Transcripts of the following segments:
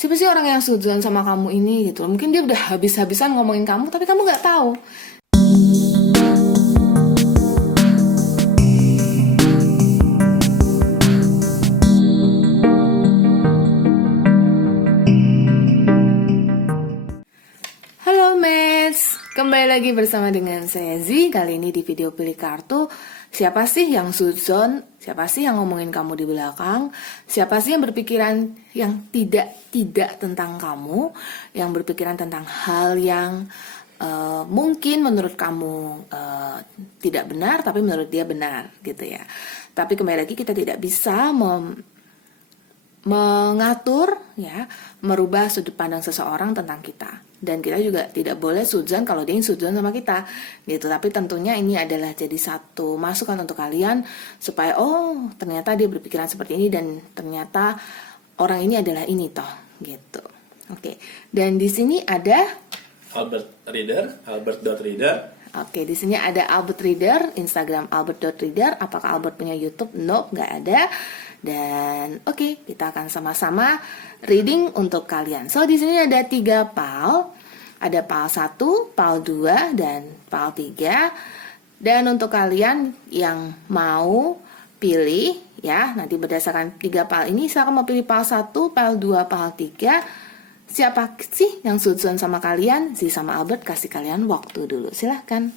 siapa sih orang yang suudzon sama kamu ini gitu. Mungkin dia udah habis-habisan ngomongin kamu, tapi kamu nggak tahu. Halo Mates, kembali lagi bersama dengan saya Z. Kali ini di video pilih kartu, siapa sih yang suudzon? Siapa sih yang ngomongin kamu di belakang? Siapa sih yang berpikiran yang tidak tentang kamu? Yang berpikiran tentang hal yang mungkin menurut kamu tidak benar, tapi menurut dia benar gitu ya. Tapi kembali lagi kita tidak bisa mengatur ya, merubah sudut pandang seseorang tentang kita, dan kita juga tidak boleh suudzon kalau dia yang suudzon sama kita gitu. Tapi tentunya ini adalah jadi satu masukan untuk kalian supaya oh ternyata dia berpikiran seperti ini dan ternyata orang ini adalah ini toh gitu. Oke. Dan di sini ada Albert.Reader. Oke, di sini ada Albert Reader, Instagram Albert.Reader. Apakah Albert punya YouTube? Nope, nggak ada. Dan oke, kita akan sama-sama reading untuk kalian. So, di sini ada 3 PAL. Ada PAL 1, PAL 2, dan PAL 3. Dan untuk kalian yang mau pilih, ya, nanti berdasarkan 3 PAL ini, silakan mau pilih PAL 1, PAL 2, PAL 3. Siapa sih yang suudzon sama kalian? Si sama Albert kasih kalian waktu dulu. Silahkan.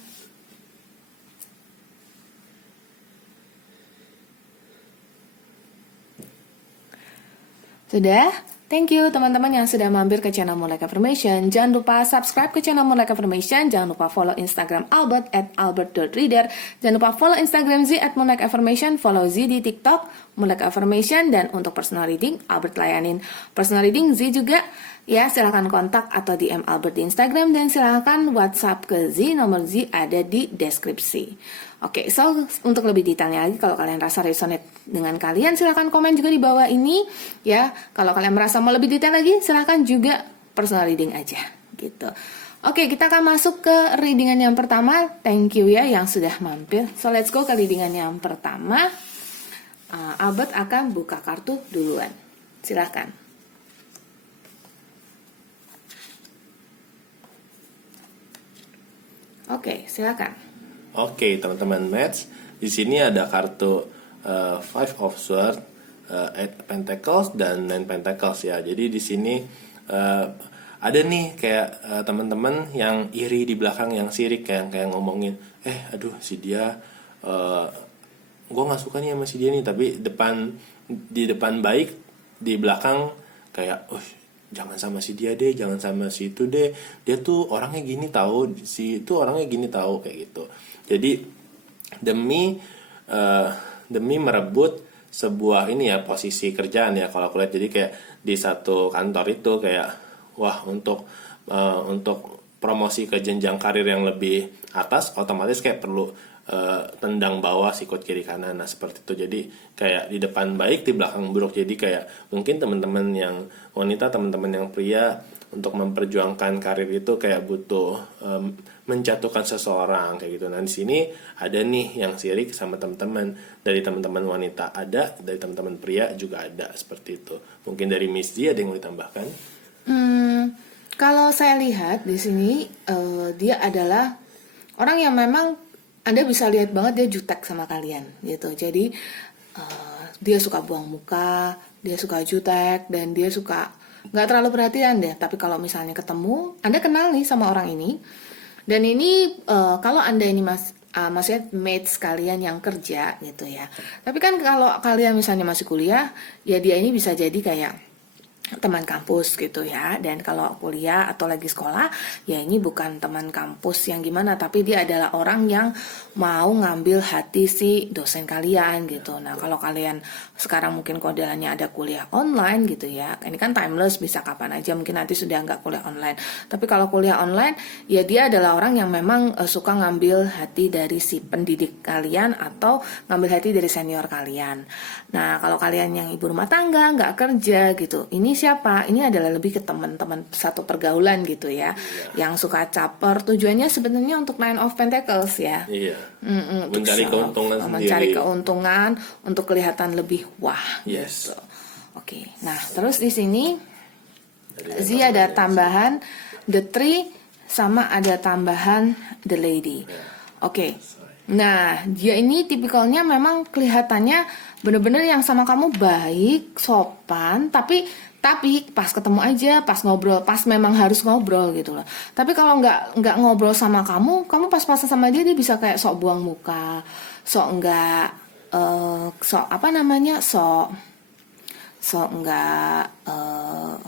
Sudah? Thank you teman-teman yang sudah mampir ke channel Moonlight Affirmation. Jangan lupa subscribe ke channel Moonlight Affirmation. Jangan lupa follow Instagram Albert @albert.reader. Jangan lupa follow Instagram Z @Moonlight Affirmation. Follow Z di TikTok Moonlight Affirmation. Dan untuk personal reading, Albert layanin personal reading Z juga. Ya, silahkan kontak atau DM Albert di Instagram. Dan silahkan WhatsApp ke Z. Nomor Z ada di deskripsi. Oke, so untuk lebih detailnya lagi, kalau kalian rasa resonate dengan kalian, silahkan komen juga di bawah ini. Ya, kalau kalian merasa mau lebih detail lagi, silahkan juga personal reading aja, gitu. Oke, kita akan masuk ke readingan yang pertama. Thank you ya yang sudah mampir. So let's go ke readingan yang pertama. Albert akan buka kartu duluan. Silahkan. Oke, silakan. Oke, teman-teman match. Di sini ada kartu Five of Swords, Eight Pentacles, dan Nine Pentacles ya. Jadi di sini ada nih kayak teman-teman yang iri di belakang, yang sirik, kayak ngomongin, aduh si dia, gue nggak suka nih sama si dia nih. Tapi di depan baik, di belakang kayak, jangan sama si dia deh, jangan sama si itu deh. Dia tuh orangnya gini tahu, si itu orangnya gini tahu, kayak gitu. Jadi demi merebut sebuah ini ya, posisi kerjaan ya kalau aku lihat. Jadi kayak di satu kantor itu kayak wah, untuk promosi ke jenjang karir yang lebih atas, otomatis kayak perlu tendang bawah, sikut kiri kanan. Nah seperti itu. Jadi kayak di depan baik, di belakang buruk. Jadi kayak mungkin teman-teman yang wanita, teman-teman yang pria, untuk memperjuangkan karir itu kayak butuh menjatuhkan seseorang kayak gitu. Nah di sini ada nih yang sirik sama teman-teman, dari teman-teman wanita ada, dari teman-teman pria juga ada, seperti itu. Mungkin dari Miss G ada yang mau ditambahkan? Kalau saya lihat di sini dia adalah orang yang memang Anda bisa lihat banget dia jutek sama kalian gitu. Jadi dia suka buang muka, dia suka jutek, dan dia suka nggak terlalu perhatian deh. Tapi kalau misalnya ketemu, Anda kenal nih sama orang ini, dan ini kalau Anda ini maksudnya mates kalian yang kerja gitu ya. Tapi kan kalau kalian misalnya masih kuliah, ya dia ini bisa jadi kayak teman kampus gitu ya. Dan kalau kuliah atau lagi sekolah, ya ini bukan teman kampus yang gimana, tapi dia adalah orang yang mau ngambil hati si dosen kalian gitu. Nah kalau kalian sekarang mungkin modelannya ada kuliah online gitu ya, ini kan timeless, bisa kapan aja, mungkin nanti sudah nggak kuliah online. Tapi kalau kuliah online, ya dia adalah orang yang memang suka ngambil hati dari si pendidik kalian atau ngambil hati dari senior kalian. Nah kalau kalian yang ibu rumah tangga, nggak kerja gitu, ini siapa? Ini adalah lebih ke teman-teman satu pergaulan gitu ya, yang suka caper. Tujuannya sebenarnya untuk Nine of Pentacles ya. Iya. Mencari keuntungan sendiri. Mencari keuntungan untuk kelihatan lebih wah. Yes. Gitu. Oke. Nah terus di sini Z ada tambahan the tree sama ada tambahan the lady. Oke. Nah, dia ini tipikalnya memang kelihatannya bener-bener yang sama kamu baik, sopan, tapi pas ketemu aja, pas ngobrol, pas memang harus ngobrol gitu loh. Tapi kalau nggak ngobrol sama kamu pas-pasan sama dia bisa kayak sok buang muka, sok nggak, sok apa namanya, sok nggak,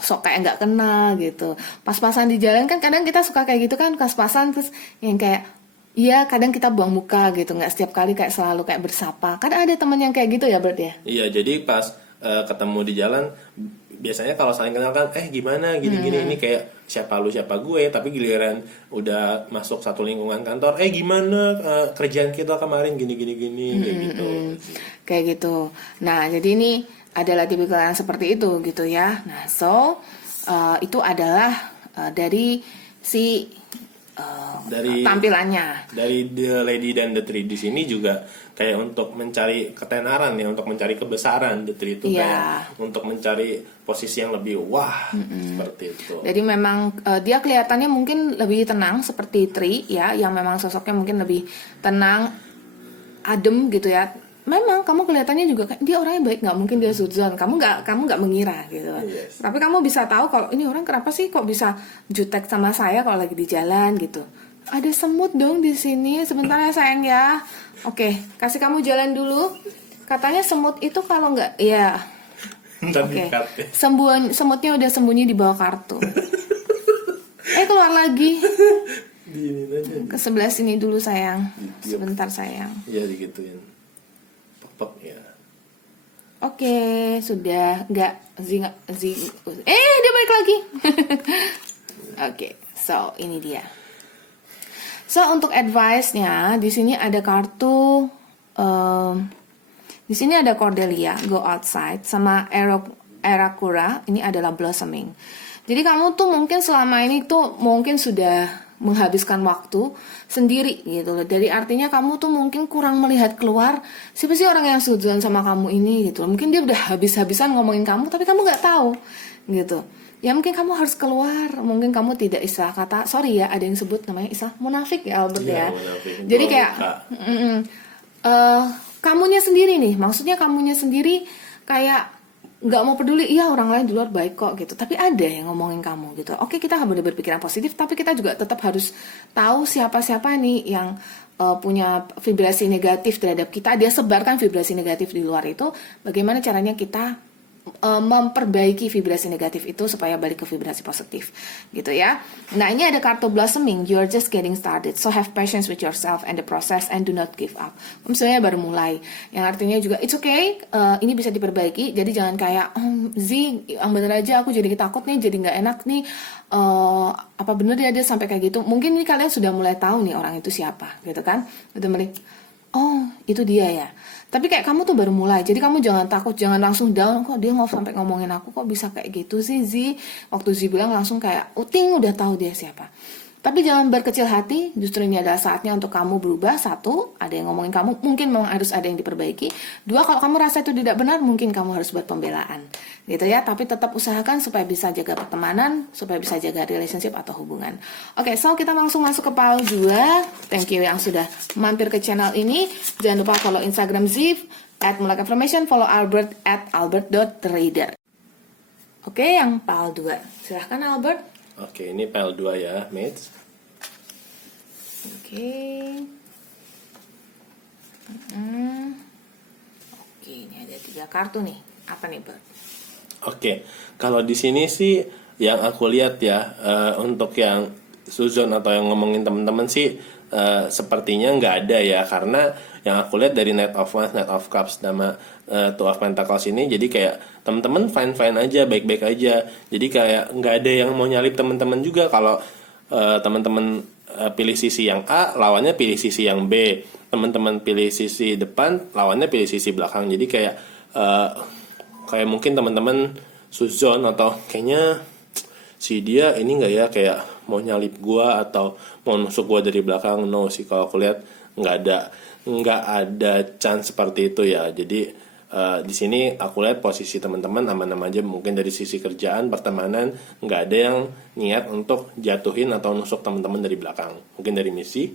sok kayak nggak kenal gitu. Pas-pasan di jalan kan kadang kita suka kayak gitu kan, pas-pasan terus yang kayak iya, kadang kita buang muka gitu, nggak setiap kali kayak selalu kayak bersapa. Kadang ada teman yang kayak gitu ya, Bert ya? Iya, jadi pas ketemu di jalan, biasanya kalau saling kenal kan, gimana, gini-gini, ini kayak siapa lu, siapa gue, tapi giliran udah masuk satu lingkungan kantor, gimana kerjaan kita kemarin, gini-gini, kayak gitu. Kayak gitu. Nah, jadi ini adalah tipikal yang seperti itu gitu ya. Nah, itu adalah dari si dari tampilannya. Dari the lady dan the tree di sini juga kayak untuk mencari ketenaran ya, untuk mencari kebesaran. The tree itu kayak untuk mencari posisi yang lebih seperti itu. Jadi memang dia kelihatannya mungkin lebih tenang seperti tree ya, yang memang sosoknya mungkin lebih tenang, adem gitu ya. Memang kamu kelihatannya juga dia orangnya baik, nggak mungkin dia sudzon. Kamu nggak mengira gitu. Yes. Tapi kamu bisa tahu kalau ini orang kenapa sih kok bisa jutek sama saya kalau lagi di jalan gitu. Ada semut dong di sini. Sebentar ya sayang ya. Oke, kasih kamu jalan dulu. Katanya semut itu kalau nggak ya. Oke. Semutnya udah sembunyi di bawah kartu. Keluar lagi. Ke sebelah sini dulu sayang. Sebentar sayang. Iya digituin. Ya. Oke, sudah nggak dia balik lagi. Oke, so ini dia. So untuk advice-nya di sini ada kartu, di sini ada Cordelia, go outside, sama Erakura, ini adalah blossoming. Jadi kamu tuh mungkin selama ini tuh mungkin sudah menghabiskan waktu sendiri gitu loh. Dari artinya kamu tuh mungkin kurang melihat keluar siapa sih orang yang sujuan sama kamu ini gitu loh. Mungkin dia udah habis-habisan ngomongin kamu tapi kamu nggak tahu gitu. Ya mungkin kamu harus keluar. Mungkin kamu tidak istilah kata, sorry ya ada yang sebut namanya istilah munafik ya Albert ya. Munafik. Jadi kayak kamunya sendiri nih. Maksudnya kamunya sendiri kayak nggak mau peduli, iya orang lain di luar baik kok gitu, tapi ada yang ngomongin kamu gitu. Oke, kita boleh berpikiran positif, tapi kita juga tetap harus tahu siapa-siapa nih yang punya vibrasi negatif terhadap kita. Dia sebarkan vibrasi negatif di luar itu. Bagaimana caranya kita memperbaiki vibrasi negatif itu supaya balik ke vibrasi positif gitu ya. Nah ini ada kartu blossoming, you're just getting started, so have patience with yourself and the process and do not give up. Misalnya baru mulai, yang artinya juga it's okay, ini bisa diperbaiki. Jadi jangan kayak yang bener aja aku jadi takut nih, jadi nggak enak nih, apa bener ya dia sampai kayak gitu. Mungkin ini kalian sudah mulai tahu nih orang itu siapa gitu kan, udah mulai itu dia ya. Tapi kayak kamu tuh baru mulai, jadi kamu jangan takut, jangan langsung down. Kok dia sampai ngomongin aku, kok bisa kayak gitu sih Zi. Waktu Zi bilang langsung kayak uting udah tahu dia siapa. Tapi jangan berkecil hati, justru ini adalah saatnya untuk kamu berubah. Satu, ada yang ngomongin kamu, mungkin memang harus ada yang diperbaiki. Dua, kalau kamu rasa itu tidak benar, mungkin kamu harus buat pembelaan gitu ya. Tapi tetap usahakan supaya bisa jaga pertemanan, supaya bisa jaga relationship atau hubungan. Oke, so kita langsung masuk ke pile 2. Thank you yang sudah mampir ke channel ini. Jangan lupa follow Instagram Ziv @mulakafirmation, follow Albert @albert.trader. Oke, yang pile 2. Silahkan Albert. Oke, ini pile 2 ya, mates. Oke, ini ada 3 kartu nih. Apa nih, Bert? Oke, kalau di sini sih yang aku lihat ya, untuk yang suzon atau yang ngomongin teman-teman sih sepertinya nggak ada ya, karena yang aku lihat dari Knight of Wands, Knight of Cups, sama Two of Pentacles ini, jadi kayak teman-teman fine-fine aja, baik-baik aja. Jadi kayak nggak ada yang mau nyalip teman-teman juga. Kalau teman-teman pilih sisi yang A, lawannya pilih sisi yang B. Teman-teman pilih sisi depan, lawannya pilih sisi belakang. Jadi kayak mungkin teman-teman suzon atau kayaknya si dia ini nggak ya, kayak mau nyalip gua atau mau nusuk gua dari belakang. No sih, kalau aku lihat nggak ada chance seperti itu ya. Jadi di sini aku lihat posisi teman-teman aman-aman aja, mungkin dari sisi kerjaan, pertemanan nggak ada yang niat untuk jatuhin atau nusuk teman-teman dari belakang. Mungkin dari misi.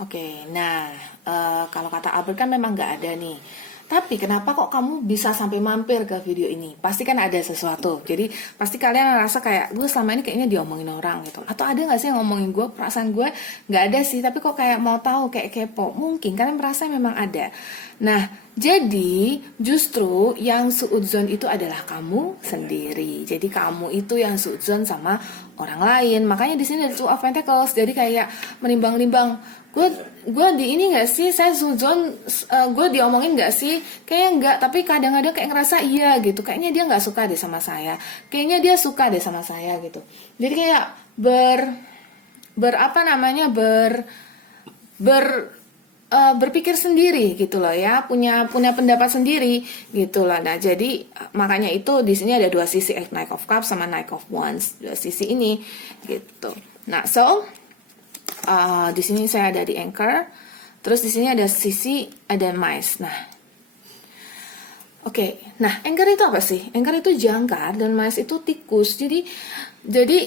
Oke, nah kalau kata Albert kan memang nggak ada nih. Tapi kenapa kok kamu bisa sampai mampir ke video ini? Pasti kan ada sesuatu. Jadi pasti kalian ngerasa kayak gue selama ini kayaknya diomongin orang gitu. Atau ada nggak sih yang ngomongin gue? Perasaan gue nggak ada sih. Tapi kok kayak mau tahu, kayak kepo. Mungkin kalian merasa memang ada. Nah, jadi justru yang suudzon itu adalah kamu sendiri. Jadi kamu itu yang suudzon sama orang lain. Makanya di sini ada two of pentacles. Jadi kayak menimbang-nimbang. Gue di ini nggak sih, saya suudzon, gue diomongin nggak sih? Kayaknya nggak, tapi kadang-kadang kayak ngerasa iya gitu. Kayaknya dia nggak suka deh sama saya. Kayaknya dia suka deh sama saya gitu. Jadi kayak berpikir sendiri gitu loh ya, punya pendapat sendiri gitu loh. Nah jadi makanya itu di sini ada dua sisi, Knight of Cups sama Knight of Wands, dua sisi ini gitu. Nah di sini saya ada di Anchor, terus di sini ada sisi ada Mice. Nah nah Anchor itu apa sih? Anchor itu jangkar dan Mice itu tikus. Jadi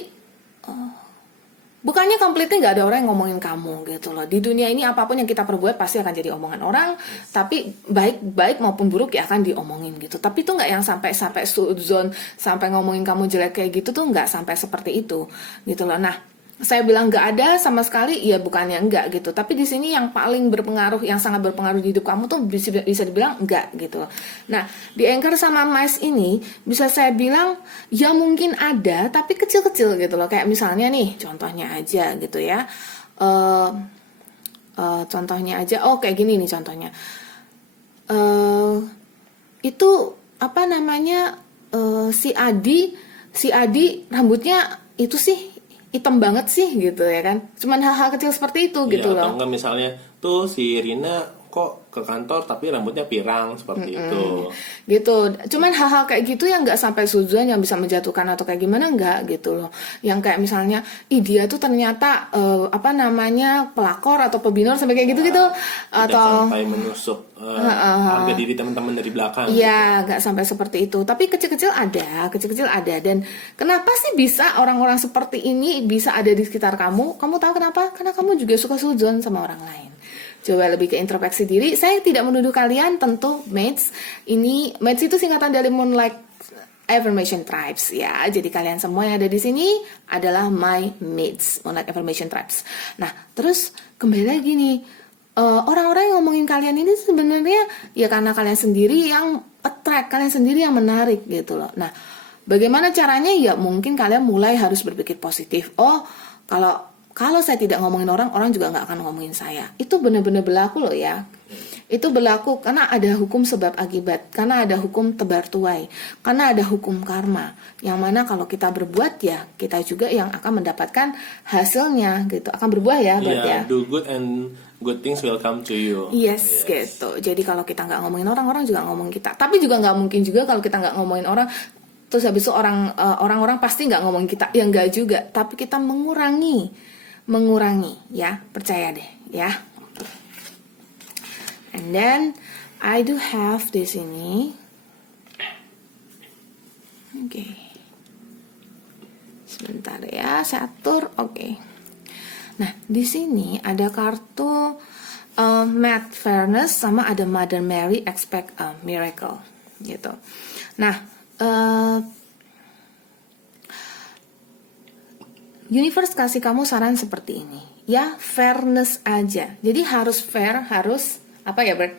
bukannya completely nggak ada orang yang ngomongin kamu gitu loh. Di dunia ini apapun yang kita perbuat pasti akan jadi omongan orang. Tapi baik maupun buruk ya akan diomongin gitu. Tapi itu nggak yang sampai suudzon, sampai ngomongin kamu jelek kayak gitu tuh nggak sampai seperti itu gitu loh. Nah saya bilang nggak ada sama sekali, ya bukannya enggak gitu. Tapi di sini yang paling berpengaruh, yang sangat berpengaruh di hidup kamu tuh bisa dibilang enggak gitu. Nah di Anchor sama Mice ini bisa saya bilang ya mungkin ada, tapi kecil-kecil gitu loh. Kayak misalnya nih contohnya aja gitu ya. Contohnya aja, kayak gini nih contohnya. Itu apa namanya, si Adi rambutnya itu sih hitam banget sih gitu ya kan. Cuman hal-hal kecil seperti itu gitu loh. Atau enggak misalnya tuh si Rina kok ke kantor tapi rambutnya pirang seperti itu. Gitu. Cuman hal-hal kayak gitu yang nggak sampai suudzon yang bisa menjatuhkan atau kayak gimana, nggak gitu loh. Yang kayak misalnya dia tuh ternyata pelakor atau pebinor sampai kayak gitu-gitu, atau sampai menusuk harga diri teman-teman dari belakang. Iya, nggak sampai seperti itu. Tapi kecil-kecil ada. Dan kenapa sih bisa orang-orang seperti ini bisa ada di sekitar kamu? Kamu tahu kenapa? Karena kamu juga suka suudzon sama orang lain. Coba lebih ke introspeksi diri. Saya tidak menuduh kalian, tentu mates. Mates itu singkatan dari Moonlight Affirmation Tribes ya. Jadi kalian semua yang ada di sini adalah my mates, Moonlight Affirmation Tribes. Nah, terus kembali lagi nih. Orang-orang yang ngomongin kalian ini sebenarnya ya karena kalian sendiri yang attract, kalian sendiri yang menarik gitu loh. Nah, bagaimana caranya? Ya mungkin kalian mulai harus berpikir positif. Kalau saya tidak ngomongin orang juga nggak akan ngomongin saya. Itu benar-benar berlaku loh ya. Itu berlaku karena ada hukum sebab akibat, karena ada hukum tebar tuai, karena ada hukum karma. Yang mana kalau kita berbuat ya kita juga yang akan mendapatkan hasilnya gitu. Akan berbuah ya berarti ya. Do good and good things will come to you. Yes. Gitu. Jadi kalau kita nggak ngomongin orang juga ngomongin kita. Tapi juga nggak mungkin juga kalau kita nggak ngomongin orang, terus habis itu orang-orang pasti nggak ngomongin kita. Ya nggak juga. Tapi kita mengurangi ya, percaya deh ya. And then I do have di sini. Oke. Sebentar ya, saya atur. Oke. Nah, di sini ada kartu Math Fairness sama ada Mother Mary Expect a Miracle gitu. Nah, Universe kasih kamu saran seperti ini. Ya, fairness aja. Jadi harus fair, harus apa ya, Bert?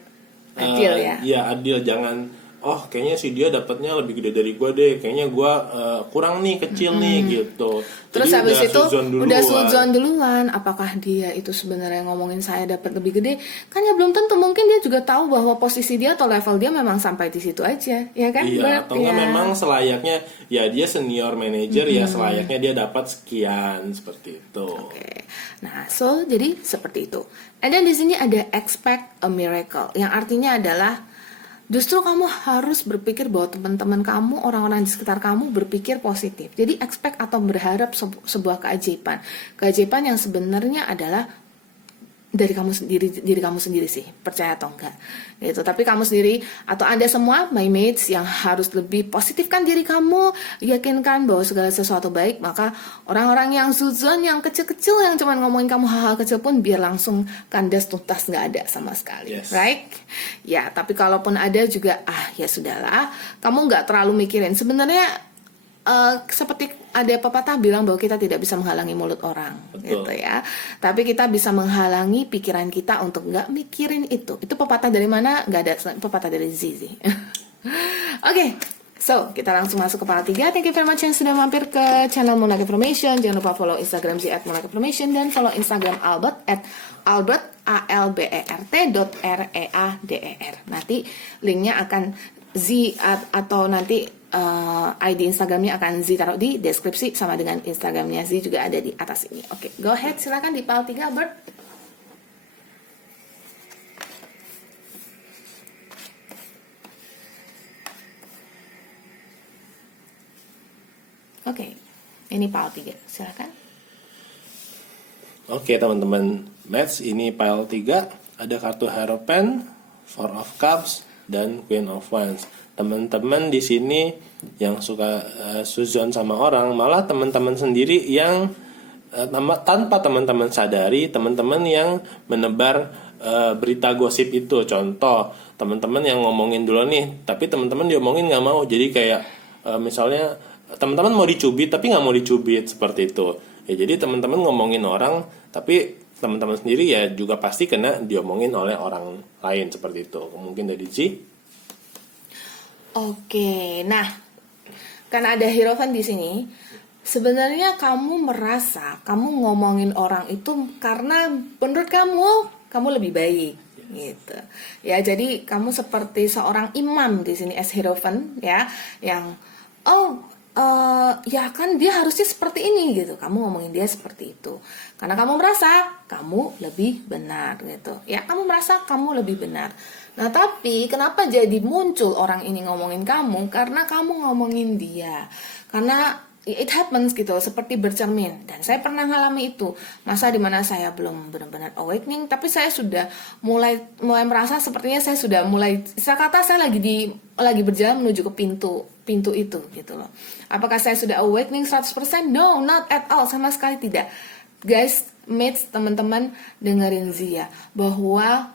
Adil ya. Iya, adil. Jangan kayaknya si dia dapatnya lebih gede dari gue deh. Kayaknya gue kurang nih, kecil nih gitu. Terus jadi habis itu udah suudzon suudzon duluan. Apakah dia itu sebenarnya ngomongin saya dapat lebih gede? Kan ya belum tentu. Mungkin dia juga tahu bahwa posisi dia atau level dia memang sampai di situ aja, ya kan? Iya, atau enggak memang selayaknya ya dia senior manager ya selayaknya dia dapat sekian seperti itu. Oke. Nah, jadi seperti itu. And then di sini ada expect a miracle, yang artinya adalah justru kamu harus berpikir bahwa teman-teman kamu, orang-orang di sekitar kamu berpikir positif. Jadi expect atau berharap sebuah keajaiban. Keajaiban yang sebenarnya adalah dari kamu sendiri, diri kamu sendiri sih, percaya atau enggak gitu. Tapi kamu sendiri atau Anda semua my mates yang harus lebih positifkan diri kamu, yakinkan bahwa segala sesuatu baik. Maka orang-orang yang suzon, yang kecil-kecil, yang cuma ngomongin kamu hal-hal kecil pun biar langsung kandas tuntas, nggak ada sama sekali. Yes. Right? Ya, tapi kalaupun ada juga ya sudahlah, kamu nggak terlalu mikirin. Sebenarnya seperti ada pepatah bilang bahwa kita tidak bisa menghalangi mulut orang. Betul. Gitu ya. Tapi kita bisa menghalangi pikiran kita untuk nggak mikirin itu. Itu pepatah dari mana? Nggak ada, pepatah dari Zizi. Oke, so kita langsung masuk ke part 3. Thank you very much yang sudah mampir ke channel Monak Information. Jangan lupa follow Instagram Z @monakinformation dan follow Instagram Albert @albert albert.reader. Nanti linknya akan Z atau nanti ID Instagramnya akan Z taruh di deskripsi, sama dengan Instagramnya Z juga ada di atas ini. Oke, go ahead, silakan di part 3, Albert. Oke, ini part 3, silakan. Oke teman-teman, match ini pile 3, ada kartu Hierophant, Four of Cups, dan Queen of Wands. Teman-teman di sini yang suka suzon sama orang, malah teman-teman sendiri yang tanpa teman-teman sadari, teman-teman yang menebar berita gosip itu. Contoh, teman-teman yang ngomongin dulu nih, tapi teman-teman diomongin nggak mau. Jadi kayak misalnya teman-teman mau dicubit tapi nggak mau dicubit, seperti itu. Ya, jadi teman-teman ngomongin orang, tapi teman-teman sendiri ya juga pasti kena diomongin oleh orang lain, seperti itu. Mungkin dari G. Oke, nah, karena ada Hierophant di sini, sebenarnya kamu merasa kamu ngomongin orang itu karena menurut kamu lebih baik, gitu. Ya, jadi kamu seperti seorang imam di sini as Hierophant, ya, yang ya kan dia harusnya seperti ini gitu. Kamu ngomongin dia seperti itu karena kamu merasa kamu lebih benar gitu. Ya, kamu merasa kamu lebih benar. Nah, tapi kenapa jadi muncul orang ini ngomongin kamu? Karena kamu ngomongin dia. Karena it happens gitu, seperti bercermin. Dan saya pernah ngalami itu. Masa dimana saya belum benar-benar awakening, tapi saya sudah mulai merasa sepertinya saya sudah mulai, saya kata saya lagi berjalan menuju ke pintu itu gitu loh. Apakah saya sudah awakening 100%? No, not at all, sama sekali tidak. Guys, mates, teman-teman, dengerin Zia bahwa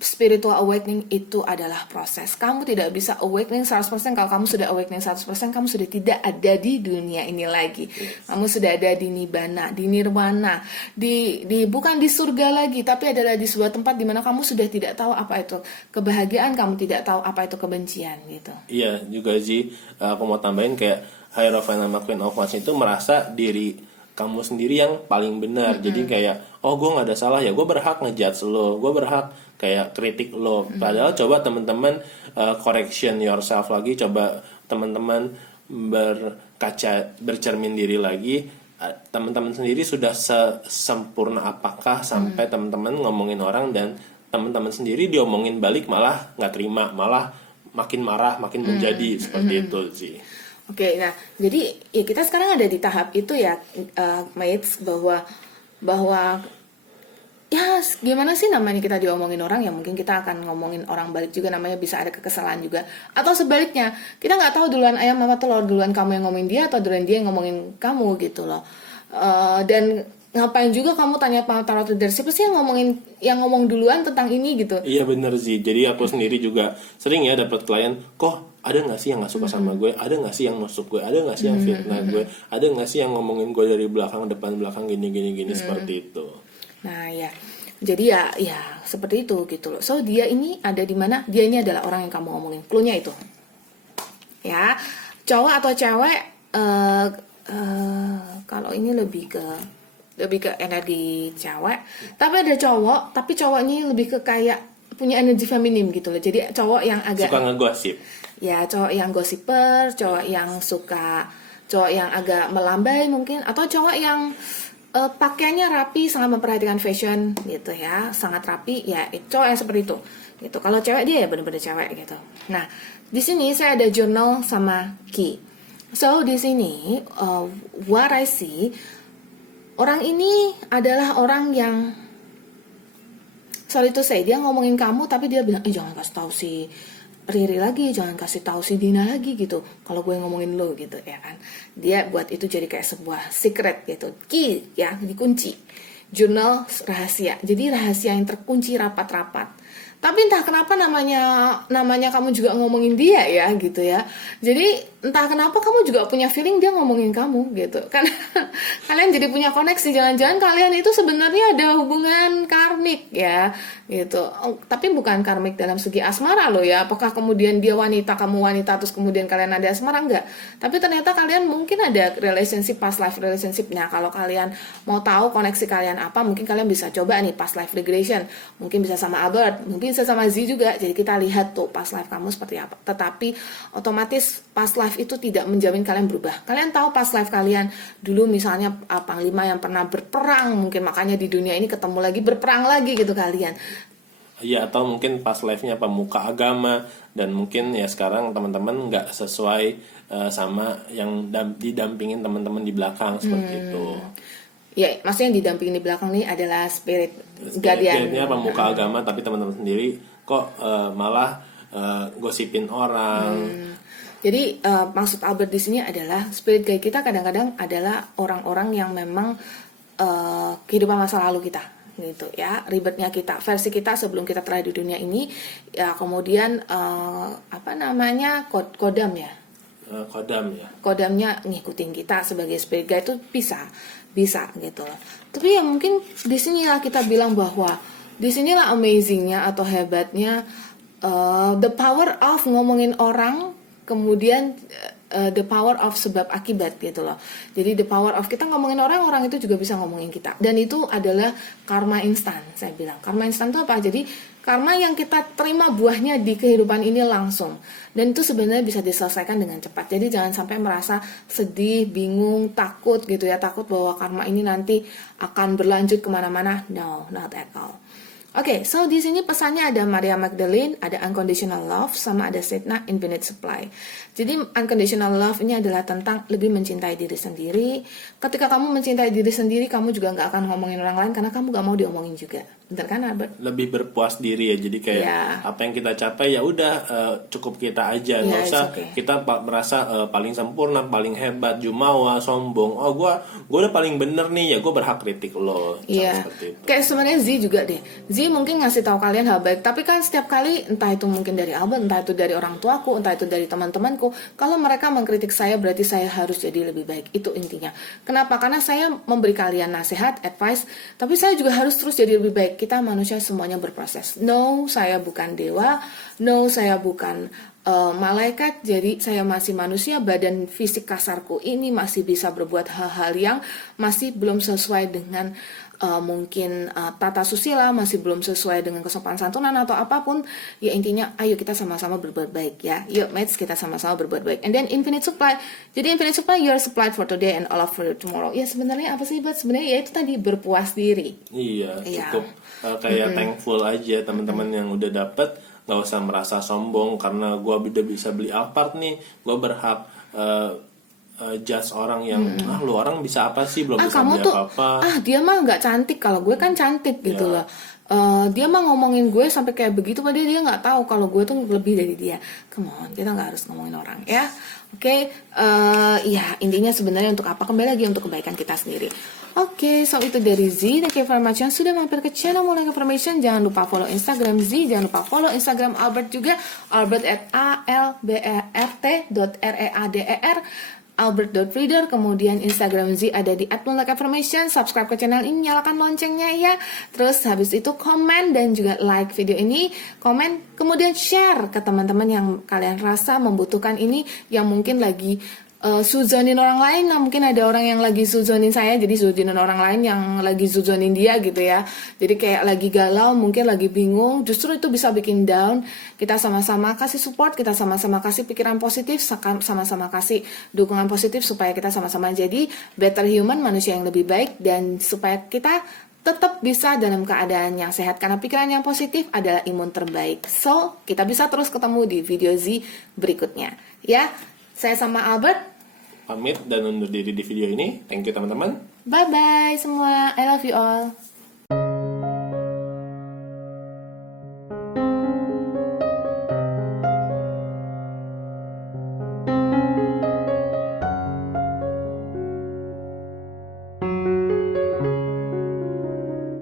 spiritual awakening itu adalah proses. Kamu tidak bisa awakening 100%. Kalau kamu sudah awakening 100%, kamu sudah tidak ada di dunia ini lagi. Kamu sudah ada di nibbana, di nirwana, bukan di surga lagi, tapi adalah di sebuah tempat di mana kamu sudah tidak tahu apa itu kebahagiaan, kamu tidak tahu apa itu kebencian gitu. Iya, juga Ji, aku mau tambahin kayak Hierophant sama Queen of Wands itu merasa diri kamu sendiri yang paling benar. Jadi kayak, oh gue nggak ada salah ya, gue berhak ngejudge lo, gue berhak kayak kritik lo. Padahal coba teman-teman correction yourself lagi, coba teman-teman bercermin diri lagi. Teman-teman sendiri sudah sempurna apakah sampai teman-teman ngomongin orang dan teman-teman sendiri diomongin balik malah nggak terima, malah makin marah, makin menjadi seperti itu sih. Oke, nah jadi ya kita sekarang ada di tahap itu ya, mates, bahwa ya gimana sih namanya kita diomongin orang, ya mungkin kita akan ngomongin orang balik juga, namanya bisa ada kekesalan juga, atau sebaliknya kita nggak tahu duluan ayam apa telur, duluan kamu yang ngomongin dia atau duluan dia yang ngomongin kamu gitu loh. Dan ngapain juga kamu tanya tarot reader, siapa sih yang ngomong duluan tentang ini gitu. Iya bener sih, jadi aku sendiri juga sering ya dapat klien, kok ada nggak sih yang nggak suka sama gue, ada nggak sih yang nusuk gue, ada nggak sih yang fitnah gue, ada nggak sih yang ngomongin gue dari belakang depan belakang gini seperti itu. Nah ya, jadi ya seperti itu gitu loh. So dia ini ada di mana? Dia ini adalah orang yang kamu ngomongin. Cluenya itu, ya, cowok atau cewek. Kalau ini lebih ke energi cewek. Tapi ada cowok, tapi cowoknya lebih ke kayak punya energi feminim gitu loh. Jadi cowok yang agak suka ngegosip. Ya, cowok yang gosiper, cowok yang agak melambai mungkin, atau cowok yang pakaiannya rapi, sangat memperhatikan fashion gitu ya, sangat rapi ya, cowok yang seperti itu gitu. Kalau cewek dia ya benar-benar cewek gitu. Nah, di sini saya ada journal sama key. So di sini what I see, orang ini adalah orang yang sorry to say, dia ngomongin kamu tapi dia bilang, jangan kasih tahu si Riri lagi, jangan kasih tahu si Dina lagi gitu. Kalau gue ngomongin lo gitu ya kan. Dia buat itu jadi kayak sebuah secret gitu, key ya, dikunci. Jurnal rahasia. Jadi rahasia yang terkunci rapat-rapat. Tapi entah kenapa namanya kamu juga ngomongin dia ya gitu ya. Jadi entah kenapa kamu juga punya feeling dia ngomongin kamu gitu. Karena kalian jadi punya koneksi. Jangan-jangan kalian itu sebenarnya ada hubungan karmik ya gitu. Tapi bukan karmik dalam segi asmara loh ya. Apakah kemudian dia wanita, kamu wanita, terus kemudian kalian ada asmara? Enggak. Tapi ternyata kalian mungkin ada relationship, past life relationship. Nah kalau kalian mau tahu koneksi kalian apa, mungkin kalian bisa coba nih past life regression. Mungkin bisa sama Albert, mungkin bisa sama Z juga. Jadi kita lihat tuh past life kamu seperti apa. Tetapi otomatis past life itu tidak menjamin kalian berubah. Kalian tahu past life kalian dulu misalnya panglima yang pernah berperang, mungkin makanya di dunia ini ketemu lagi berperang lagi gitu kalian. Iya, atau mungkin past life-nya pemuka agama, dan mungkin ya sekarang teman-teman nggak sesuai sama yang didampingin teman-teman di belakang seperti itu. Ya, maksudnya yang didampingin di belakang ini adalah spirit guardian. Spiritnya pemuka agama, tapi teman-teman sendiri kok malah gosipin orang. Jadi maksud Albert di sini adalah spirit guide kita kadang-kadang adalah orang-orang yang memang kehidupan masa lalu kita gitu ya, ribetnya kita, versi kita sebelum kita terlahir di dunia ini ya. Kemudian kodam ya, kodamnya ngikutin kita sebagai spirit guide itu bisa gitu. Tapi ya mungkin disinilah kita bilang bahwa disinilah amazingnya atau hebatnya the power of ngomongin orang, kemudian the power of sebab akibat gitu loh. Jadi the power of kita ngomongin orang itu juga bisa ngomongin kita. Dan itu adalah karma instan, saya bilang. Karma instan itu apa? Jadi karma yang kita terima buahnya di kehidupan ini langsung. Dan itu sebenarnya bisa diselesaikan dengan cepat. Jadi jangan sampai merasa sedih, bingung, takut gitu ya. Takut bahwa karma ini nanti akan berlanjut kemana-mana. No, not at all. Oke, so di sini pesannya ada Maria Magdalene, ada unconditional love, sama ada Setna infinite supply. Jadi unconditional love ini adalah tentang lebih mencintai diri sendiri. Ketika kamu mencintai diri sendiri, kamu juga nggak akan ngomongin orang lain karena kamu nggak mau diomongin juga. Bener kan, Albert? Lebih berpuas diri ya. Jadi kayak apa yang kita capai ya udah cukup kita aja. Nggak usah kita merasa paling sempurna, paling hebat, jumawa, sombong. Oh gue udah paling bener nih ya, gue berhak kritik lo. Iya. Kayak sebenarnya Z juga deh. Z mungkin ngasih tahu kalian hal baik, tapi kan setiap kali entah itu mungkin dari Albert, entah itu dari orang tuaku, entah itu dari teman-temanku, kalau mereka mengkritik saya berarti saya harus jadi lebih baik. Itu intinya. Kenapa? Karena saya memberi kalian nasihat, advice, tapi saya juga harus terus jadi lebih baik. Kita manusia semuanya berproses. No, saya bukan dewa. No, saya bukan malaikat. Jadi saya masih manusia. Badan fisik kasarku ini masih bisa berbuat hal-hal yang masih belum sesuai dengan mungkin tata susila, masih belum sesuai dengan kesopanan santunan atau apapun. Ya intinya ayo kita sama-sama berbuat baik ya. Yuk mates, kita sama-sama berbuat baik. And then infinite supply. Jadi infinite supply, you are supplied for today and all of for tomorrow. Ya sebenarnya apa sih buat sebenarnya ya itu tadi berpuas diri. Iya, cukup kayak thankful aja teman-teman yang udah dapet. Nggak usah merasa sombong karena gue udah bisa beli Alphard nih, gue berhak judge orang yang lu orang bisa apa sih, belum bisa beli apa-apa. Dia mah nggak cantik, kalau gue kan cantik gitu loh. Dia mah ngomongin gue sampai kayak begitu, padahal dia nggak tahu kalau gue tuh lebih dari dia. Come on, kita nggak harus ngomongin orang ya. Oke, ya intinya sebenarnya untuk apa? Kembali lagi untuk kebaikan kita sendiri. Oke, so itu dari Z. Thank you very much yang sudah mampir ke channel Mulai Information. Jangan lupa follow Instagram Z. Jangan lupa follow Instagram Albert juga. albert@albert.reader. Albert.reader, kemudian Instagram Z ada di @mulai_affirmation. Subscribe ke channel ini, nyalakan loncengnya ya. Terus habis itu komen dan juga like video ini, komen, kemudian share ke teman-teman yang kalian rasa membutuhkan ini, yang mungkin lagi suzonin orang lain. Nah mungkin ada orang yang lagi suzonin saya, jadi suzonin orang lain yang lagi suzonin dia gitu ya. Jadi kayak lagi galau, mungkin lagi bingung, justru itu bisa bikin down. Kita sama-sama kasih support, kita sama-sama kasih pikiran positif, sama-sama kasih dukungan positif supaya kita sama-sama jadi better human, manusia yang lebih baik, dan supaya kita tetap bisa dalam keadaan yang sehat, karena pikiran yang positif adalah imun terbaik. So kita bisa terus ketemu di video Z berikutnya ya. Saya sama Albert pamit dan undur diri di video ini. Thank you teman-teman. Bye bye semua. I love you all.